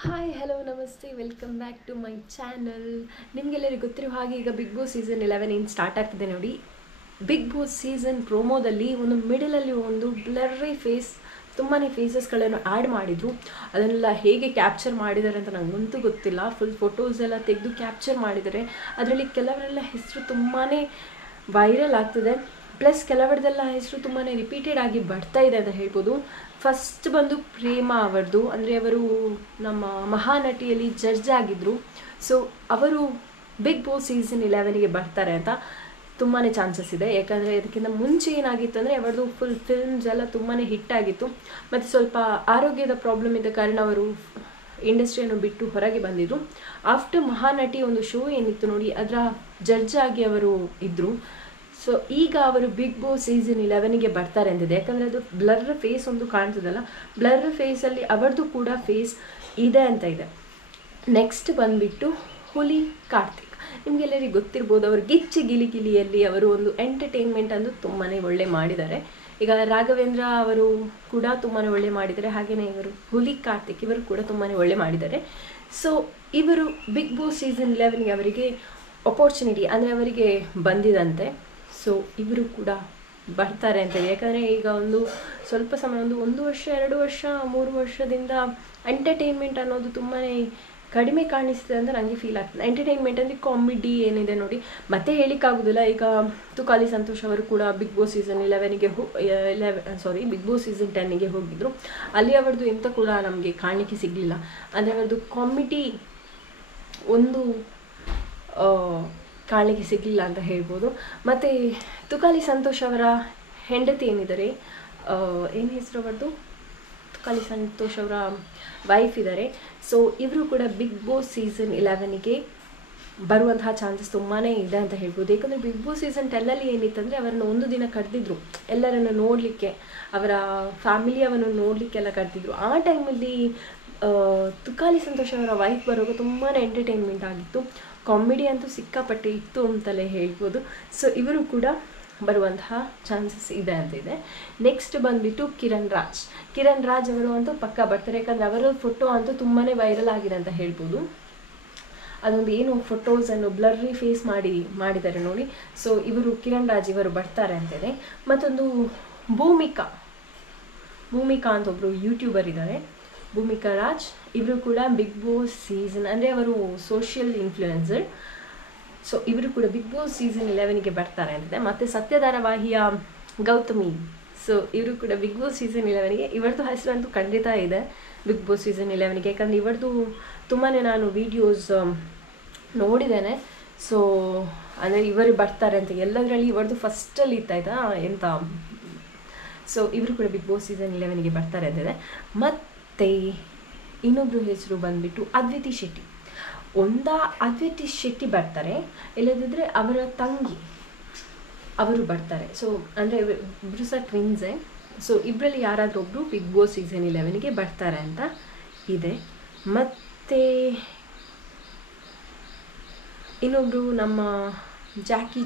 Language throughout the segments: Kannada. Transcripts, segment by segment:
Hi hello namaste welcome back to my channel. ನಿಮಗೆಲ್ಲರಿಗೂ ಗೊತ್ತಿರೋ ಹಾಗೆ ಈಗ ಬಿಗ್ ಬಾಸ್ ಸೀಸನ್ 11 ಏನು ಸ್ಟಾರ್ಟ್ ಆಗ್ತಿದೆ ನೋಡಿ. ಬಿಗ್ ಬಾಸ್ ಸೀಸನ್ ಪ್ರೋಮೋದಲ್ಲಿ ಒಂದು ಮಿಡಲಲ್ಲಿ ಒಂದು ಬ್ಲರ್ರಿ ಫೇಸ್, ತುಂಬಾ ಫೇಸಸ್ಗಳನ್ನು ಆ್ಯಡ್ ಮಾಡಿದರು. ಅದನ್ನೆಲ್ಲ ಹೇಗೆ ಕ್ಯಾಪ್ಚರ್ ಮಾಡಿದ್ದಾರೆ ಅಂತ ನನಗಂತೂ ಗೊತ್ತಿಲ್ಲ. ಫುಲ್ ಫೋಟೋಸ್ ಎಲ್ಲ ತೆಗೆದು ಕ್ಯಾಪ್ಚರ್ ಮಾಡಿದ್ದಾರೆ. ಅದರಲ್ಲಿ ಕೆಲವರೆಲ್ಲ ಹೆಸರು ತುಂಬಾ ವೈರಲ್ ಆಗ್ತಿದೆ. ಪ್ಲಸ್ ಕೆಲವರದೆಲ್ಲ ಹೆಸರು ತುಂಬಾ ರಿಪೀಟೆಡ್ ಆಗಿ ಬರ್ತಾ ಇದೆ ಅಂತ ಹೇಳ್ಬೋದು. ಫಸ್ಟ್ ಬಂದು ಪ್ರೇಮಾ ಅವರದು, ಅಂದರೆ ಅವರು ನಮ್ಮ ಮಹಾನಟಿಯಲ್ಲಿ ಜಡ್ಜ್ ಆಗಿದ್ದರು. ಸೊ ಅವರು ಬಿಗ್ ಬಾಸ್ ಸೀಸನ್ 11ಗೆ ಬರ್ತಾರೆ ಅಂತ ತುಂಬಾ ಚಾನ್ಸಸ್ ಇದೆ. ಯಾಕಂದರೆ ಅದಕ್ಕಿಂತ ಮುಂಚೆ ಏನಾಗಿತ್ತು ಅಂದರೆ ಅವರದು ಫುಲ್ ಫಿಲ್ಮ್ಸ್ ಎಲ್ಲ ತುಂಬಾ ಹಿಟ್ಟಾಗಿತ್ತು. ಮತ್ತು ಸ್ವಲ್ಪ ಆರೋಗ್ಯದ ಪ್ರಾಬ್ಲಮ್ ಇದ್ದ ಕಾರಣ ಅವರು ಇಂಡಸ್ಟ್ರಿಯನ್ನು ಬಿಟ್ಟು ಹೊರಗೆ ಬಂದಿದ್ದರು. ಆಫ್ಟರ್ ಮಹಾನಟಿ ಒಂದು ಶೋ ಏನಿತ್ತು ನೋಡಿ, ಅದರ ಜಡ್ಜ್ ಆಗಿ ಅವರು ಇದ್ದರು. ಸೊ ಈಗ ಅವರು ಬಿಗ್ ಬಾಸ್ ಸೀಸನ್ 11ಗೆ ಬರ್ತಾರೆ ಅಂತಿದೆ. ಯಾಕಂದರೆ ಅದು ಬ್ಲರ್ ಫೇಸ್ ಒಂದು ಕಾಣ್ತದಲ್ಲ, ಬ್ಲರ್ ಫೇಸಲ್ಲಿ ಅವರದು ಕೂಡ ಫೇಸ್ ಇದೆ ಅಂತ ಇದೆ. ನೆಕ್ಸ್ಟ್ ಬಂದುಬಿಟ್ಟು ಹುಲಿ ಕಾರ್ತಿಕ್. ನಿಮಗೆಲ್ಲರಿಗೂ ಗೊತ್ತಿರ್ಬೋದು, ಅವರು ಗಿಚ್ಚಿ ಗಿಲಿಗಿಲಿಯಲ್ಲಿ ಅವರು ಒಂದು ಎಂಟರ್ಟೈನ್ಮೆಂಟ್ ಅಂದು ತುಂಬಾ ಒಳ್ಳೆ ಮಾಡಿದ್ದಾರೆ. ಈಗ ರಾಘವೇಂದ್ರ ಅವರು ಕೂಡ ತುಂಬಾ ಒಳ್ಳೆ ಮಾಡಿದ್ದಾರೆ. ಹಾಗೆಯೇ ಇವರು ಹುಲಿ ಕಾರ್ತಿಕ್ ಇವರು ಕೂಡ ತುಂಬಾ ಒಳ್ಳೆ ಮಾಡಿದ್ದಾರೆ. ಸೊ ಇವರು ಬಿಗ್ ಬಾಸ್ ಸೀಸನ್ 11ಗೆ ಅವರಿಗೆ ಅಪರ್ಚುನಿಟಿ ಅಂದರೆ ಅವರಿಗೆ ಬಂದಿದಂತೆ. ಸೊ ಇವರು ಕೂಡ ಬರ್ತಾರೆ ಅಂತ. ಯಾಕಂದರೆ ಈಗ ಒಂದು ಸ್ವಲ್ಪ ಸಮಯ, ಒಂದು ವರ್ಷ 2 ವರ್ಷ 3 ವರ್ಷದಿಂದ ಎಂಟರ್ಟೈನ್ಮೆಂಟ್ ಅನ್ನೋದು ತುಂಬಾ ಕಡಿಮೆ ಕಾಣಿಸ್ತಿದೆ ಅಂತ ನನಗೆ ಫೀಲ್ ಆಗ್ತದೆ. ಎಂಟರ್ಟೈನ್ಮೆಂಟ್ ಅಂದರೆ ಕಾಮಿಡಿ ಏನಿದೆ ನೋಡಿ, ಮತ್ತೆ ಹೇಳಿಕ್ಕಾಗೋದಿಲ್ಲ. ಈಗ ತುಕಾಲಿ ಸಂತೋಷ್ ಅವರು ಕೂಡ ಬಿಗ್ ಬಾಸ್ ಸೀಸನ್ 11ಗೆ ಬಿಗ್ ಬಾಸ್ ಸೀಸನ್ 10ಗೆ ಹೋಗಿದ್ರು. ಅಲ್ಲಿ ಅವರದ್ದು ಎಂತ ಕೂಡ ನಮಗೆ ಕಾಣಲಿಕ್ಕೆ ಸಿಗಲಿಲ್ಲ. ಅಂದರೆ ಅವರದ್ದು ಕಾಮಿಡಿ ಒಂದು ಕಾಣಲಿಕ್ಕೆ ಸಿಗಲಿಲ್ಲ ಅಂತ ಹೇಳ್ಬೋದು. ಮತ್ತು ತುಕಾಲಿ ಸಂತೋಷ್ ಅವರ ಹೆಂಡತಿ ಏನಿದ್ದಾರೆ, ಏನು ಹೆಸರು ಅವರದ್ದು, ತುಕಾಲಿ ಸಂತೋಷ್ ಅವರ ವೈಫ್ ಇದ್ದಾರೆ. ಸೊ ಇವರು ಕೂಡ ಬಿಗ್ ಬಾಸ್ ಸೀಸನ್ 11ಗೆ ಬರುವಂತಹ ಚಾನ್ಸಸ್ ತುಂಬಾ ಇದೆ ಅಂತ ಹೇಳ್ಬೋದು. ಯಾಕಂದರೆ ಬಿಗ್ ಬಾಸ್ ಸೀಸನ್ 10ಅಲ್ಲಿ ಏನಿತ್ತಂದರೆ ಅವರನ್ನು ಒಂದು ದಿನ ಕರೆದಿದ್ರು, ಎಲ್ಲರನ್ನು ನೋಡಲಿಕ್ಕೆ, ಅವರ ಫ್ಯಾಮಿಲಿಯವನ್ನು ನೋಡಲಿಕ್ಕೆಲ್ಲ ಕರೆದಿದ್ರು. ಆ ಟೈಮಲ್ಲಿ ತುಕಾಲಿ ಸಂತೋಷ್ ಅವರ ವೈಫ್ ಬರುವಾಗ ತುಂಬಾ ಎಂಟರ್ಟೈನ್ಮೆಂಟ್ ಆಗಿತ್ತು. ಕಾಮಿಡಿ ಅಂತೂ ಸಿಕ್ಕಾಪಟ್ಟೆ ಇತ್ತು ಅಂತಲೇ ಹೇಳ್ಬೋದು. ಸೊ ಇವರು ಕೂಡ ಬರುವಂತಹ ಚಾನ್ಸಸ್ ಇದೆ ಅಂತಿದೆ. ನೆಕ್ಸ್ಟ್ ಬಂದುಬಿಟ್ಟು ಕಿರಣ್ ರಾಜ್ ಅವರು ಅಂತೂ ಪಕ್ಕ ಬರ್ತಾರೆ. ಯಾಕಂದರೆ ಅವರ ಫೋಟೋ ಅಂತೂ ತುಂಬಾ ವೈರಲ್ ಆಗಿದೆ ಅಂತ ಹೇಳ್ಬೋದು. ಅದೊಂದು ಏನು ಫೋಟೋಸನ್ನು ಬ್ಲರ್ರಿ ಫೇಸ್ ಮಾಡಿದ್ದಾರೆ ನೋಡಿ. ಸೊ ಇವರು ಕಿರಣ್ ರಾಜ್ ಇವರು ಬರ್ತಾರೆ ಅಂತಿದೆ. ಮತ್ತೊಂದು ಭೂಮಿಕಾ ಅಂತ ಒಬ್ಬರು ಯೂಟ್ಯೂಬರ್ ಇದ್ದಾರೆ, ಭೂಮಿಕಾ ರಾಜ್. ಇವರು ಕೂಡ ಬಿಗ್ ಬಾಸ್ ಸೀಸನ್, ಅಂದರೆ ಅವರು ಸೋಷಿಯಲ್ ಇನ್ಫ್ಲೂಯೆನ್ಸರ್. ಸೊ ಇವರು ಕೂಡ ಬಿಗ್ ಬಾಸ್ ಸೀಸನ್ 11ಗೆ ಬರ್ತಾರೆ ಅಂತಿದೆ. ಮತ್ತು ಸತ್ಯಧಾರಾವಾಹಿಯ ಗೌತಮಿ, ಸೊ ಇವರು ಕೂಡ ಬಿಗ್ ಬಾಸ್ ಸೀಸನ್ 11ಗೆ, ಇವರದ್ದು ಹೆಸರಂತೂ ಖಂಡಿತ ಇದೆ ಬಿಗ್ ಬಾಸ್ ಸೀಸನ್ 11ಗೆ. ಯಾಕಂದರೆ ಇವರದ್ದು ತುಂಬಾ ನಾನು ವೀಡಿಯೋಸ್ ನೋಡಿದ್ದೇನೆ. ಸೊ ಅಂದರೆ ಇವರು ಬರ್ತಾರೆ ಅಂತ ಎಲ್ಲದರಲ್ಲಿ ಇವರದ್ದು ಫಸ್ಟಲ್ಲಿ ಇತ್ತಾಯ್ತಾ ಎಂತ. ಸೊ ಇವರು ಕೂಡ ಬಿಗ್ ಬಾಸ್ ಸೀಸನ್ 11ಗೆ ಬರ್ತಾರೆ ಅಂತಿದೆ. ಮತ್ತು ಇನ್ನೊಬ್ಬರು ಹೆಸರು ಬಂದುಬಿಟ್ಟು ಅದ್ವಿತಿ ಶೆಟ್ಟಿ ಬರ್ತಾರೆ, ಇಲ್ಲದಿದ್ದರೆ ಅವರ ತಂಗಿ ಅವರು ಬರ್ತಾರೆ. ಸೊ ಅಂದರೆ ಇಬ್ಬರು ಸಹ ಟ್ವಿನ್ಸೇ. ಸೊ ಇಬ್ಬರಲ್ಲಿ ಯಾರಾದರೂ ಒಬ್ಬರು ಬಿಗ್ ಬಾಸ್ ಸೀಸನ್ 11ಗೆ ಬರ್ತಾರೆ ಅಂತ ಇದೆ. ಮತ್ತು ಇನ್ನೊಬ್ಬರು ನಮ್ಮ ಜಾಕಿ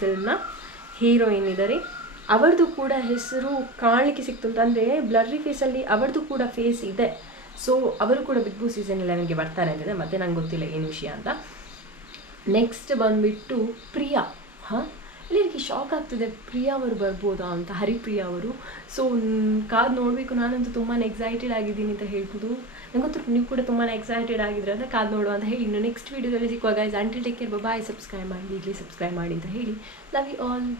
ಫಿಲ್ಮ್ನ ಹೀರೋಯಿನ್ ಇದ್ದಾರೆ, ಅವರದ್ದು ಕೂಡ ಹೆಸರು ಕಾಣಲಿಕ್ಕೆ ಸಿಕ್ತು. ಅಂದರೆ ಬ್ಲರ್ರಿ ಫೇಸಲ್ಲಿ ಅವರದ್ದು ಕೂಡ ಫೇಸ್ ಇದೆ. ಸೊ ಅವರು ಕೂಡ ಬಿಗ್ ಬಾಸ್ ಸೀಸನ್ 11ಗೆ ಬರ್ತಾರೆ ಅಂತಿದೆ. ಮತ್ತು ನಂಗೆ ಗೊತ್ತಿಲ್ಲ ಏನು ವಿಷಯ ಅಂತ. ನೆಕ್ಸ್ಟ್ ಬಂದುಬಿಟ್ಟು ಪ್ರಿಯಾ. ಎಲ್ಲರಿಗೆ ಶಾಕ್ ಆಗ್ತಿದೆ, ಪ್ರಿಯಾ ಅವರು ಬರ್ಬೋದಾ ಅಂತ, ಹರಿಪ್ರಿಯಾ ಅವರು. ಸೊ ಕಾದು ನೋಡಬೇಕು. ನಾನಂತೂ ತುಂಬಾ ಎಕ್ಸೈಟೆಡ್ ಆಗಿದ್ದೀನಿ ಅಂತ ಹೇಳ್ಬೋದು. ನಂಗೆ ಗೊತ್ತು ನೀವು ಕೂಡ ತುಂಬಾ ಎಕ್ಸೈಟೆಡ್ ಆಗಿದ್ರೆ ಅಂತ ಕಾದು ನೋಡುವ ಅಂತ ಹೇಳಿ ಇನ್ನು ನೆಕ್ಸ್ಟ್ ವೀಡಿಯೋದಲ್ಲಿ ಸಿಕ್ಕುವಾಗ ಅಂಟಿಲ್ ಟೇಕ್ ಕೇರ್, ಬಾಯ್. ಸಬ್ಸ್ಕ್ರೈಬ್ ಮಾಡಿ ಅಂತ ಹೇಳಿ ಲವ್ ಯು ಆಲ್.